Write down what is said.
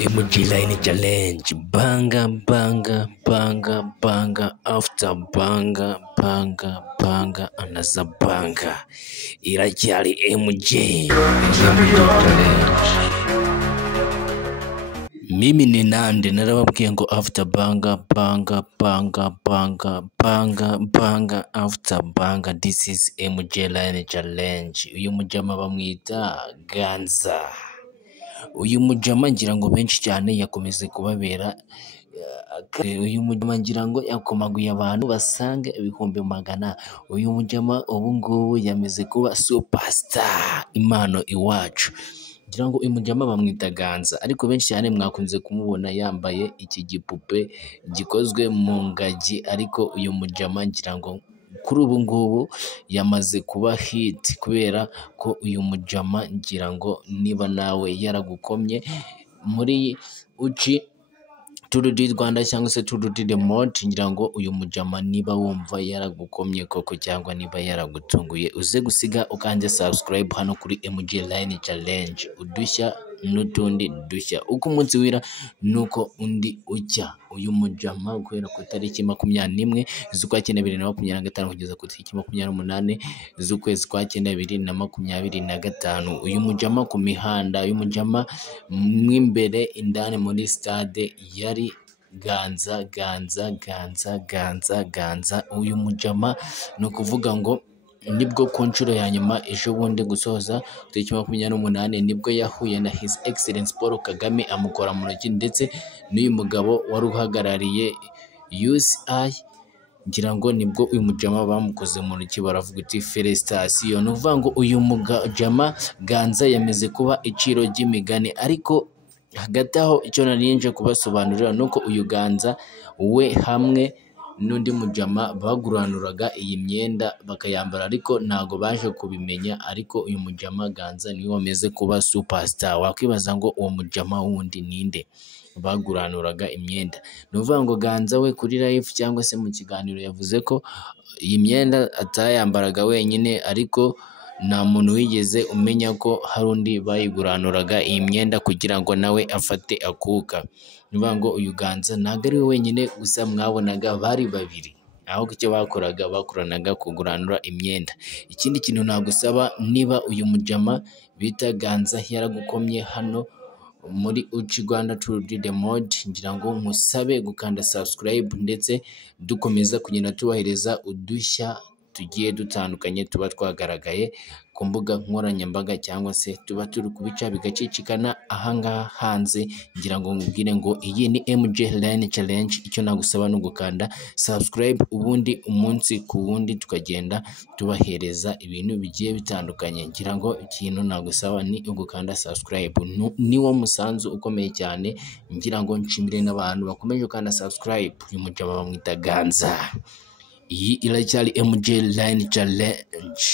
MG Line Challenge, banga banga banga banga after banga banga banga another banga, iracyari MG Challenge. Mimi ni nande narababwiye ngo after banga banga banga banga banga banga after banga, this is MG Line Challenge. Uyu mujama bamwita Ganza. Uyu mujama ngira ngo benshi cyane yakomeze kubabera, uyu mujama ngira ngo yakomaguye abantu basange ibihumbi magana. Uyu mujama ubu ngubu yameze kuba superstar, impano iwacu. Ngira ngo uyu mujama bamwita Ganza, ariko benshi cyane mwakunze kumubona yambaye iki gipupe gikozwe mu ngagi, ariko uyu mujama ngira ngo kuri ubu ngubu yamaze kuba hit, kubera ko uyu mujama ngira ngo niba nawe yaragukomye muri uci Tour du Rwanda cyangwa se Tour du Monde, ngira ngo uyu mujama niba wumva yaragukomye koko cyangwa niba yaragutunguye, uze gusiga ukanje subscribe hano kuri MG Line Challenge. Udushya n'utundi dushya, uko umunsi wira nuko undi ucya. Uyu mujama guhera ku tariki 21 z'ukwa 2025 kugeza ku tariki 28 z'ukwezi kwa 2025, uyu mujama ku mihanda, uyu mujama mwimbere indani muri stade yari Ganza Ganza Ganza Ganza Ganza. Uyu mujama no kuvuga ngo nibwo ku nshuro ya nyuma ejo bundi gusoza tariki 28 nibwo yahuye na His Excellence Paul Kagame amukora mu ntoki, ndetse n'uyu mugabo wari uhagarariye USI, ngira ngo nibwo uyu mujama bamukoze mu ntoki, baravuga uti felicitation. Nuvuga ngo uyu mujama Ganza yameze kuba iciro ry'imigani, ariko hagati aho icyo narinje kubasobanurira nuko uyu Ganza we hamwe n'undi mujama baguranuraga iyi myenda bakayambara, ariko ntago baje kubimenya. Ariko uyu mujama Ganza niwe wameze kuba superstar. Wakwibaza ngo uwo mujama wundi ninde baguranuraga imyenda? Nuvuga ngo Ganza we kuri live cyangwa se mu kiganiro yavuze ko iyi myenda atayambaraga wenyine, ariko nta muntu wigeze umenya ko hari undi bayiguranuraga iyi myenda kugira ngo nawe afate akuka. Nuvuga ngo uyu Ganza ntabwo ari we wenyine, gusa mwabonaga bari babiri, aho icyo bakoraga bakoranaga kuguranura imyenda. Ikindi kintu nagusaba, niba uyu mujama bita Ganza yaragukomye hano muri uci Rwanda Tour du Monde, ngira ngo musabe gukanda subscribe, ndetse dukomeza kugenda tubahereza udushya tugiye dutandukanye tuba twagaragaye ku mbuga nkoranyambaga, cyangwa se tuba turi kubica bigacicikana ahangaha hanze. Ngira ngo ngubwire ngo iyi ni MG Line Challenge. Icyo nagusaba no gukanda subscribe, ubundi umunsi ku wundi tukagenda tubahereza ibintu bigiye bitandukanye. Ngira ngo ikintu nagusaba ni ugukanda subscribe, niwo musanzu ukomeye cyane. Ngira ngo nshimire n'abantu bakomeje gukanda subscribe. Uyu mujama bamwita Ganza. Iyi iracyari MG Line Challenge.